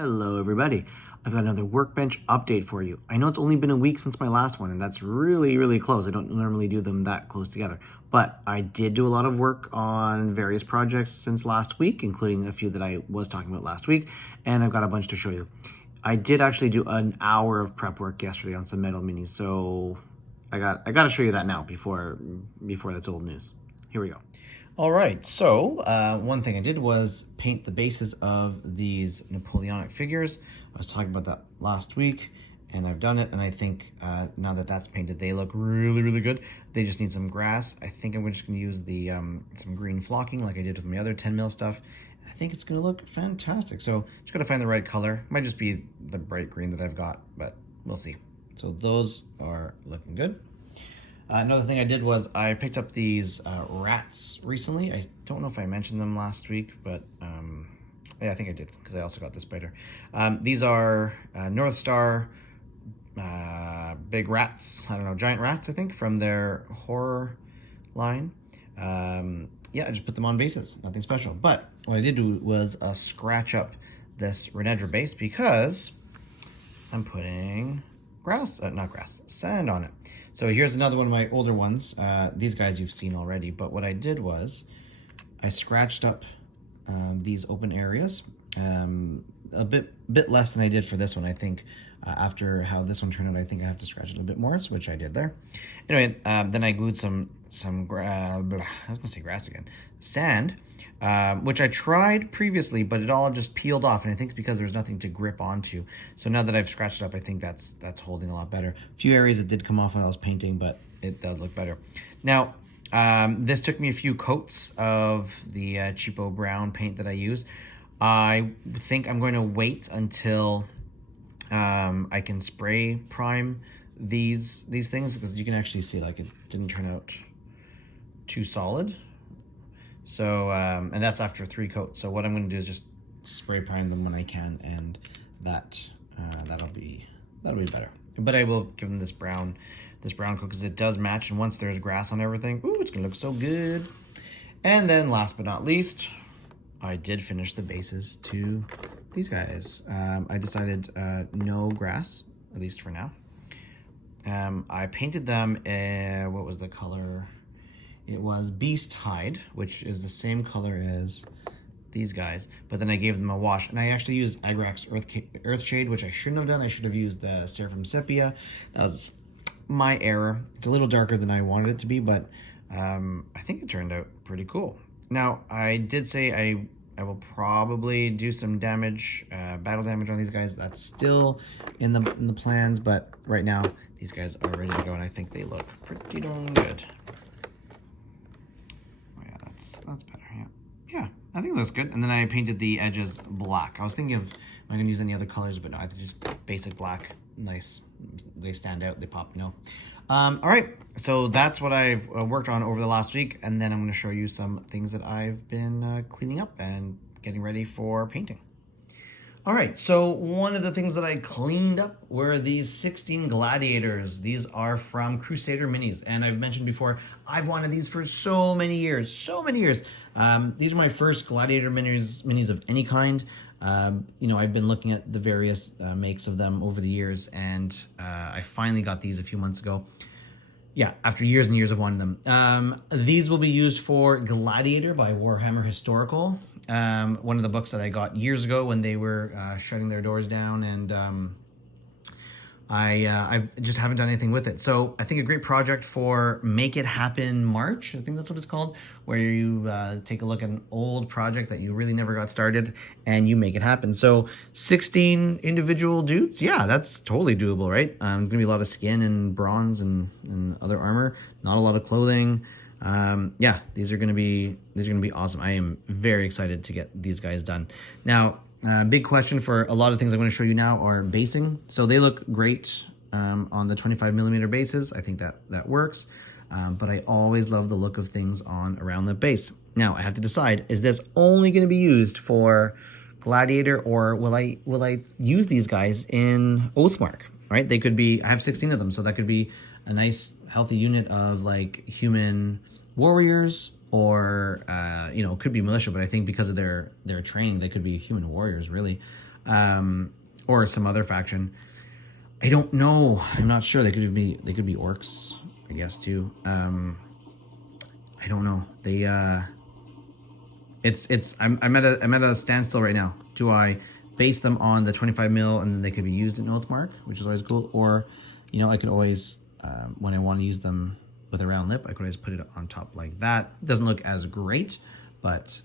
Hello everybody. I've got another Workbench update for you. I know it's only been a week since my last one, and that's really close. I don't normally do them that close together. But I did do a lot of work on various projects since last week, including a few that I was talking about last week, and I've got a bunch to show you. I did actually do an hour of prep work yesterday on some metal minis, so I got to show you that now before that's old news. Here we go. All right, so one thing I did was paint the bases of these Napoleonic figures. I was talking about that last week, and I've done it, and I think now that that's painted, they look really good. They just need some grass. I think I'm just gonna use the some green flocking like I did with my other 10 mil stuff. And I think it's gonna look fantastic. So just gotta find the right color. Might just be the bright green that I've got, but we'll see. So those are looking good. Another thing I did was I picked up these rats recently. I don't know if I mentioned them last week, but yeah, I think I did because I also got this spider. These are North Star big rats. I don't know, giant rats, I think, from their horror line. Yeah, I just put them on bases, nothing special. But what I did do was scratch up this Renedra base because I'm putting sand on it. So here's another one of my older ones. These guys you've seen already, but what I did was I scratched up these open areas a bit less than I did for this one. I think after how this one turned out, I think I have to scratch it a bit more, which I did there. Anyway, then I glued some I was gonna say grass again, sand, which I tried previously, but it all just peeled off, and I think it's because there's nothing to grip onto. So now that I've scratched it up, I think that's holding a lot better. A few areas it did come off when I was painting, but it does look better. Now, this took me a few coats of the cheapo brown paint that I use. I think I'm going to wait until I can spray prime these things, because you can actually see like it didn't turn out too solid. So and that's after 3 coats. So what I'm going to do is just spray prime them when I can, and that'll be better. But I will give them this brown coat because it does match, and once there's grass on everything, ooh, it's gonna look so good. And then last but not least, I did finish the bases to these guys. I decided no grass, at least for now. I painted them, what was the color? It was Beast Hide, which is the same color as these guys, but then I gave them a wash, and I actually used Agrax Earth Shade, which I shouldn't have done. I should have used the Seraphim Sepia. That was my error. It's a little darker than I wanted it to be, but I think it turned out pretty cool. Now, I did say I will probably do some damage, battle damage on these guys. That's still in the plans, but right now these guys are ready to go, and I think they look pretty darn good. Oh yeah, that's better. Yeah, I think it looks good. And then I painted the edges black. I was thinking of, am I going to use any other colors, but no, I think just basic black. Nice. They stand out, they pop, you know. All right, so that's what I've worked on over the last week, and then I'm going to show you some things that I've been cleaning up and getting ready for painting. All right, so one of the things that I cleaned up were these 16 Gladiators. These are from Crusader Minis, and I've mentioned before, I've wanted these for so many years. These are my first Gladiator minis of any kind. You know, I've been looking at the various makes of them over the years, and I finally got these a few months ago. Yeah, after years and years of wanting them. These will be used for Gladiator by Warhammer Historical. One of the books that I got years ago when they were shutting their doors down, and I just haven't done anything with it. So I think a great project for Make It Happen March, I think that's what it's called, where you take a look at an old project that you really never got started and you make it happen. So 16 individual dudes, yeah, that's totally doable, right? Gonna be a lot of skin and bronze and other armor, not a lot of clothing. Yeah, these are gonna be awesome. I am very excited to get these guys done. Now, big question for a lot of things I'm going to show you now are basing. So they look great on the 25mm bases. I think that works. But I always love the look of things on around the base. Now I have to decide, is this only going to be used for Gladiator, or will I use these guys in Oathmark? Right? They could be, I have 16 of them, so that could be a nice healthy unit of like human warriors, or you know, could be militia, but I think because of their training, they could be human warriors, really, or some other faction. I don't know. I'm not sure. They could be orcs, I guess, too. I don't know. They I'm at a standstill right now. Do I base them on the 25 mil and then they could be used in Oathmark, which is always cool, or you know, I could always when I want to use them with a round lip, I could always put it on top like that. It doesn't look as great, but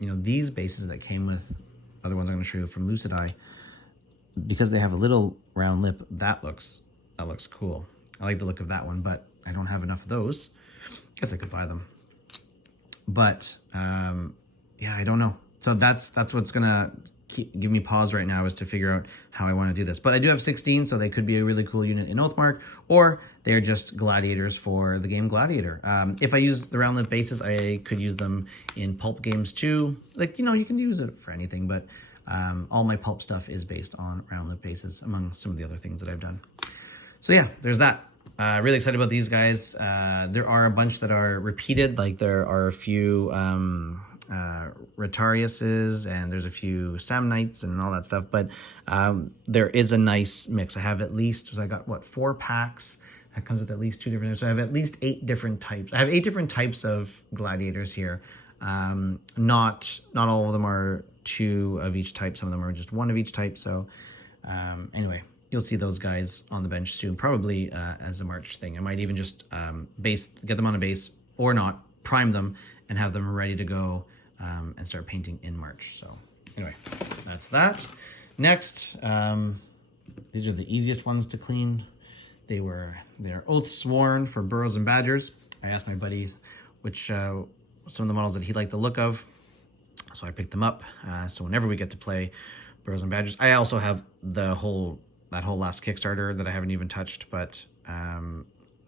you know, these bases that came with other ones I'm going to show you from Lucid Eye, because they have a little round lip, that looks cool. I like the look of that one, but I don't have enough of those. Guess I could buy them, but yeah, I don't know. So that's what's gonna give me pause right now, is to figure out how I want to do this. But I do have 16, so they could be a really cool unit in Oathmark, or they're just gladiators for the game Gladiator. If I use the round lip bases, I could use them in pulp games too. Like, you know, you can use it for anything, but all my pulp stuff is based on round lip bases, among some of the other things that I've done. So yeah, there's that. Really excited about these guys. There are a bunch that are repeated, like there are a few Rotariuses, and there's a few Samnites and all that stuff, but there is a nice mix. I have at least, so I got what, 4 packs that comes with at least 2 different, so I have at least 8 different types. I have 8 different types of gladiators here. Not all of them are 2 of each type. Some of them are just 1 of each type. So anyway, you'll see those guys on the bench soon, probably as a March thing. I might even just get them on a base, or not, prime them and have them ready to go and start painting in March. So anyway, that's that. Next, these are the easiest ones to clean. They're oath sworn for burrows and badgers. I asked my buddy which some of the models that he liked the look of, so I picked them up. So whenever we get to play burrows and badgers, I also have that whole last Kickstarter that I haven't even touched, but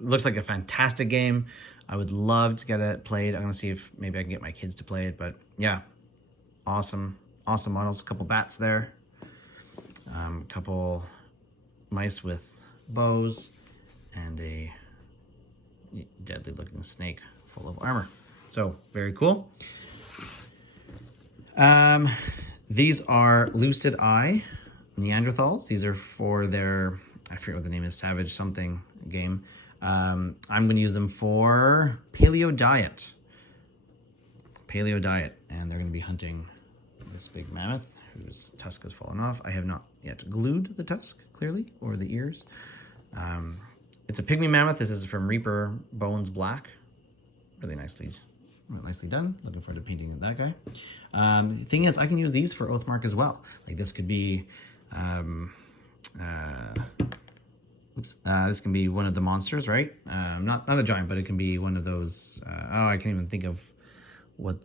looks like a fantastic game. I would love to get it played. I'm gonna see if maybe I can get my kids to play it, but yeah, awesome models. A couple bats there, a couple mice with bows, and a deadly looking snake full of armor. So very cool. These are Lucid Eye Neanderthals. These are for their, I forget what the name is, Savage something game. I'm going to use them for Paleo Diet, and they're going to be hunting this big mammoth whose tusk has fallen off. I have not yet glued the tusk, clearly, or the ears. It's a pygmy mammoth. This is from Reaper Bones Black. Really nicely done. Looking forward to painting that guy. The thing is, I can use these for Oathmark as well. Like this could be, this can be one of the monsters, right? Not a giant, but it can be one of those. I can't even think of what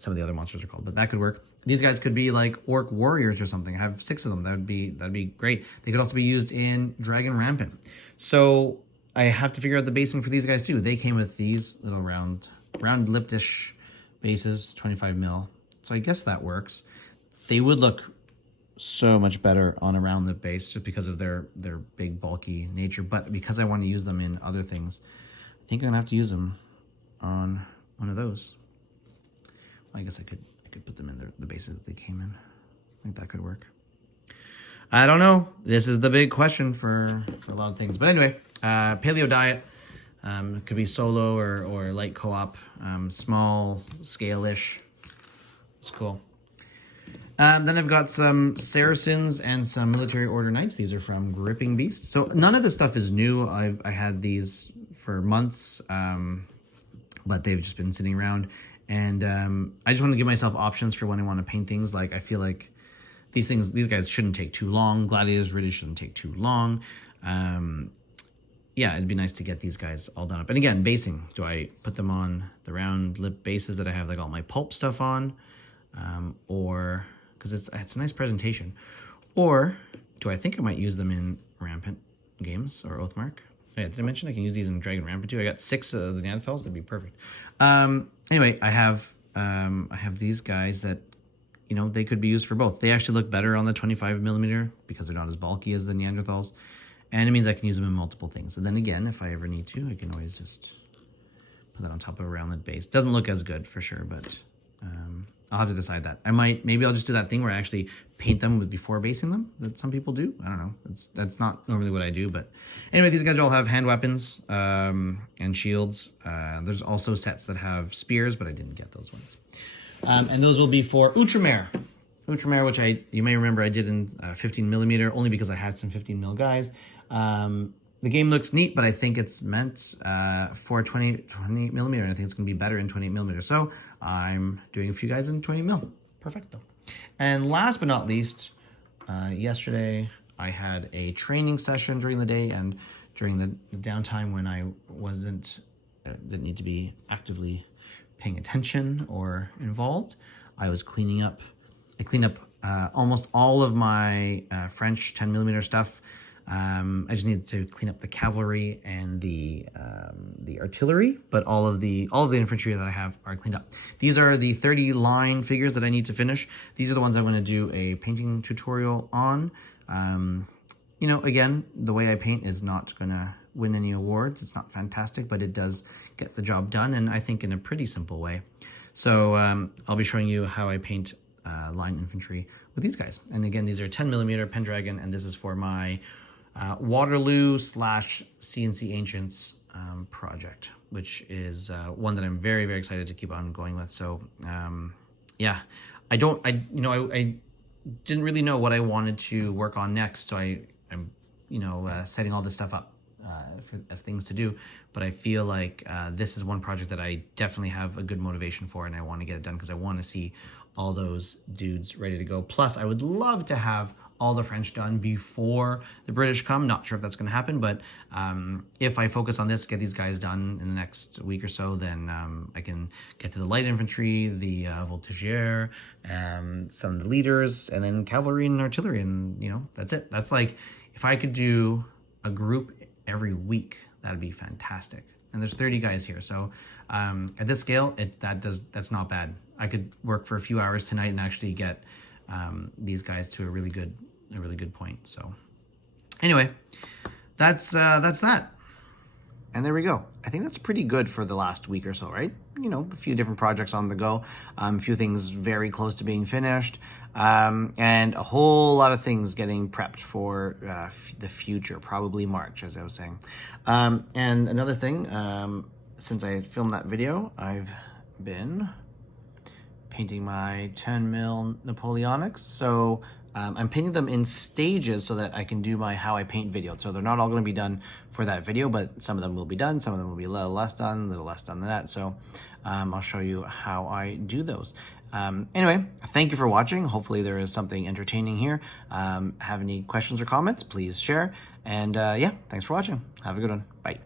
some of the other monsters are called, but that could work. These guys could be like orc warriors or something. I have 6 of them. That'd be great. They could also be used in Dragon Rampant. So I have to figure out the basing for these guys too. They came with these little round lip-ish bases, 25 mil. So I guess that works. They would look so much better on a round lip base just because of their big bulky nature. But because I want to use them in other things, I think I'm gonna have to use them on one of those. Well, I guess I could put them in the bases that they came in. I think that could work. I don't know. This is the big question for a lot of things. But anyway, Paleo Diet. Could be solo or light co-op, small scale-ish. It's cool. Then I've got some Saracens and some Military Order Knights. These are from Gripping Beast. So none of this stuff is new. I had these for months, but they've just been sitting around. And I just want to give myself options for when I want to paint things. Like I feel like these guys shouldn't take too long. Gladiators really shouldn't take too long. Yeah, it'd be nice to get these guys all done up. And again, basing. Do I put them on the round lip bases that I have like all my pulp stuff on? Or, because it's a nice presentation. Or do I think I might use them in Rampant games or Oathmark? Yeah, did I mention I can use these in Dragon Rampant too? I got 6 of the Neanderthals. That'd be perfect. Anyway, I have these guys that, you know, they could be used for both. They actually look better on the 25 millimeter because they're not as bulky as the Neanderthals. And it means I can use them in multiple things. And then again, if I ever need to, I can always just put that on top of a rounded base. Doesn't look as good for sure, but I'll have to decide that. Maybe I'll just do that thing where I actually paint them before basing them, that some people do. I don't know. That's not normally what I do, but anyway, these guys all have hand weapons and shields. There's also sets that have spears, but I didn't get those ones. And those will be for Outremer. Outremer, which you may remember I did in 15mm, only because I had some 15mm guys. The game looks neat, but I think it's meant for 28mm, and I think it's going to be better in 28mm. So I'm doing a few guys in 20mm. Perfecto. And last but not least, yesterday I had a training session during the day, and during the downtime when I didn't need to be actively paying attention or involved, I was cleaning up. I cleaned up almost all of my French 10mm stuff. I just needed to clean up the cavalry and the artillery, but all of the infantry that I have are cleaned up. These are the 30 line figures that I need to finish. These are the ones I'm going to do a painting tutorial on. You know, again, the way I paint is not going to win any awards. It's not fantastic, but it does get the job done, and I think in a pretty simple way. So I'll be showing you how I paint line infantry with these guys. And again, these are 10mm Pendragon, and this is for my Waterloo/CNC Ancients project, which is one that I'm very, very excited to keep on going with. So yeah, I didn't really know what I wanted to work on next, so I'm setting all this stuff up as things to do. But I feel like this is one project that I definitely have a good motivation for, and I want to get it done because I want to see all those dudes ready to go. Plus, I would love to have all the French done before the British come. Not sure if that's going to happen, but if I focus on this, get these guys done in the next week or so, then I can get to the light infantry, the voltigeurs, some of the leaders, and then cavalry and artillery, and that's it. That's like, if I could do a group every week, that'd be fantastic. And there's 30 guys here, so at this scale, that's not bad. I could work for a few hours tonight and actually get these guys to a really good point. So anyway, that's that. And there we go. I think that's pretty good for the last week or so, right? A few different projects on the go, a few things very close to being finished, and a whole lot of things getting prepped for the future, probably March, as I was saying. And another thing, since I filmed that video, I've been painting my 10mm Napoleonics. So I'm painting them in stages so that I can do my how I paint video. So they're not all going to be done for that video, but some of them will be done. Some of them will be a little less done than that. So I'll show you how I do those. Anyway, thank you for watching. Hopefully there is something entertaining here. Have any questions or comments, please share. And yeah, thanks for watching. Have a good one. Bye.